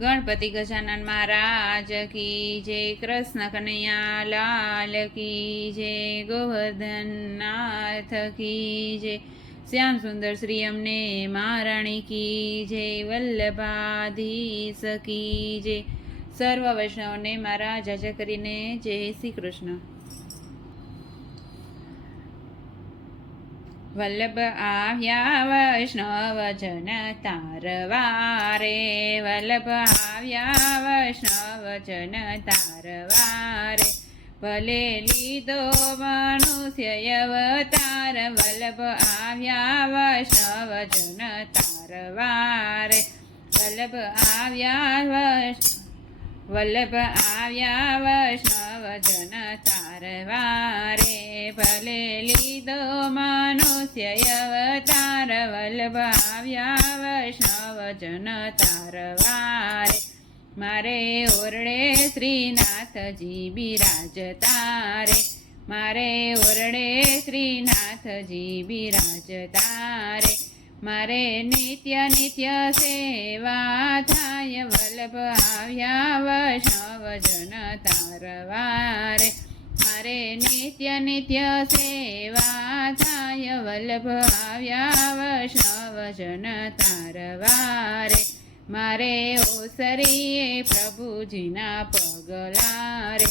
ગણપતિ ગજાનન મહારાજ કી જય કૃષ્ણ કનૈયા લાલ કી જય ગોવર્ધનનાથ કી જય શ્યામ સુંદર શ્રી અમને મહારાણી કી જય વલ્લભાધીશ કી જય. સર્વ વૈષ્ણવને મારા જાજા કરીને જય શ્રી કૃષ્ણ. વલ્લભ આવ્યા વૈષ્ણવ જન તારવારે, વલ્લભ આવ્યા વૈષ્ણવ જન તારવારે. ભલે લીધો મનુષ્ય અવતાર વલ્લભ આવ્યા વૈષ્ણવ જન તારવારે. વલ્લભ આવ્યા વલ્લભ આવ્યા વૈષ્ણવ જન તારવારે. ભલે લીધો મનુષ્ય અવતાર વલ્લભ આવ્યા વૈષ્ણવ જન તારવારે મારે ઓરડે શ્રીનાથજી બિરાજતા રે મારે ઓરડે શ્રીનાથજી બિરાજતા રે મારે નિત્ય નિત્ય સેવા થાય વલ્લભ આવ્યા વૈષ્ણવ જન તારવારે મારે નિત્ય નિત્ય સેવા થાય વલ્લભ આવ્યા વૈષ્ણવ જન તારવારે મારે ઓસરીએ પ્રભુજીના પગલારે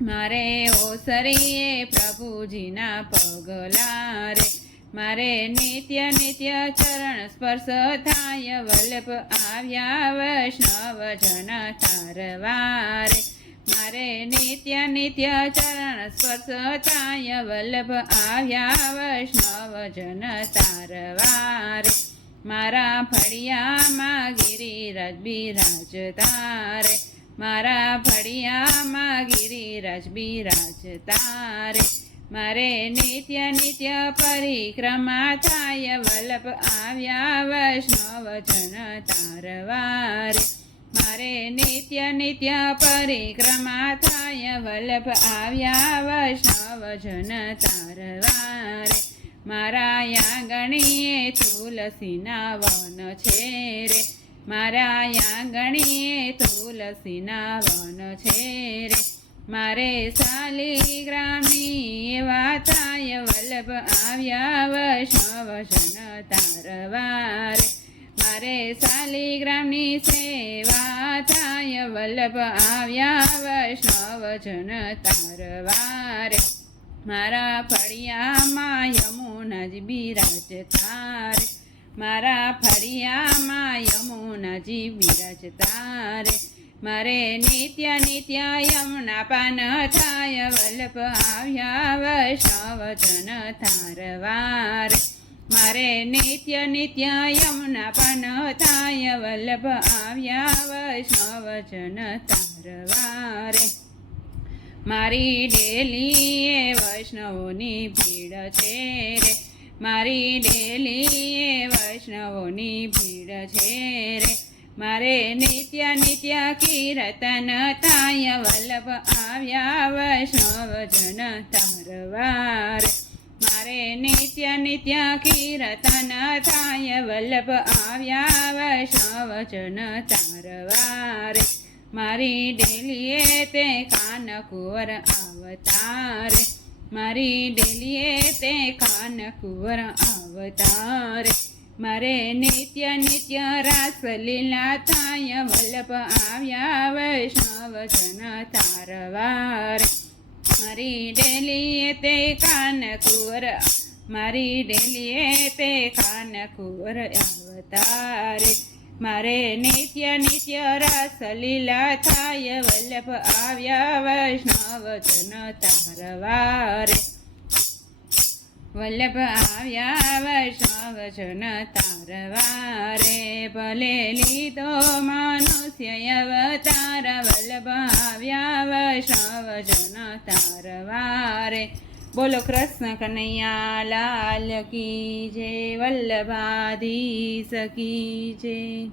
મારે ઓસરીએ પ્રભુજીના પગલારે મારે નિત્ય નિત્ય ચરણ સ્પર્શ થાય વલ્લભ આવ્યા વૈષ્ણવ જન તારવારે મારે નિત્ય નિત્ય ચરણ સ્પર્શ થાય, વલ્લભ આવ્યા વૈષ્ણવ જન તારવારે મારા ફળિયામાં ગિરિરાજ બિરાજ તારે. મારા ફળિયામાં ગિરિરાજ બિરાજ તારે. મારે નિત્ય નિત્ય પરિક્રમા થાય, વલ્લભ આવ્યા વૈષ્ણવ જન તારવારે મારે નિત્ય નિત્ય પરિક્રમા થાય, વલ્લભ આવ્યા વૈષ્ણવ જન તારવારે. મારા આંગણીએ તુલસીના વન છે રે. મારા આંગણીએ તુલસીના વન છે રે. મારે શાલિગ્રામની એવા થાય, વલ્લભ આવ્યા વૈષ્ણવ જન તારવારે. મારે શાલિગ્રામની સેવા થાય વલ્લભ આવ્યા, વૈષ્ણવ જન તારવારે. મારા ફળિયામાં યમુનાજી બિરાજ તારે મારા ફળિયામાં યમુનાજી બિરાજ તારે મારે નિત્ય નિત્ય યમુના પાન થાય, વલ્લભ આવ્યા, વૈષ્ણવ જન તારવારે. મારે નિત્ય નિત્ય યમુના પાન થાય, વલ્લભ આવ્યા વૈષ્ણવ જન તારવારે. મારી ડેલી એ વૈષ્ણવોની ભીડ છે રે. મારી ડેલી એ વૈષ્ણવોની ભીડ છે રે. મારે નિત્ય નિત્ય કીર્તન થાય, વલ્લભ આવ્યા વૈષ્ણવ જન તારવાર. મારે નિત્ય નિત્ય કીર્તન થાય વલ્લભ આવ્યા વૈષ્ણવચન તારવારે મારી ડેલીએ તે કાન કુંવર આવતારે મારી ડેલીએ તે કાન કુંવર આવતારે મારે નિત્ય નિત્ય રાસ થાય વલ્લભ આવ્યા વૈષ્ણવ જન તારવારે મારી ડેલીએ તે કાન કુંવર મારી ડેલીએ તે કાન કુંવર આવતારે મારે નિત્ય નિત્ય રાસ લીલા થાય, વલ્લભ આવ્યા વૈષ્ણવ જન તારવારે. વલ્લભ આવ્યા વૈષ્ણવ જન તારવારે, ભલે લીધો મનુષ્ય અવતાર, વલ્લભ આવ્યા વૈષ્ણવ જન તારવારે. બોલો કૃષ્ણ કનૈયા, લાલ કી જય, વલ્લભાધીશ કી જય.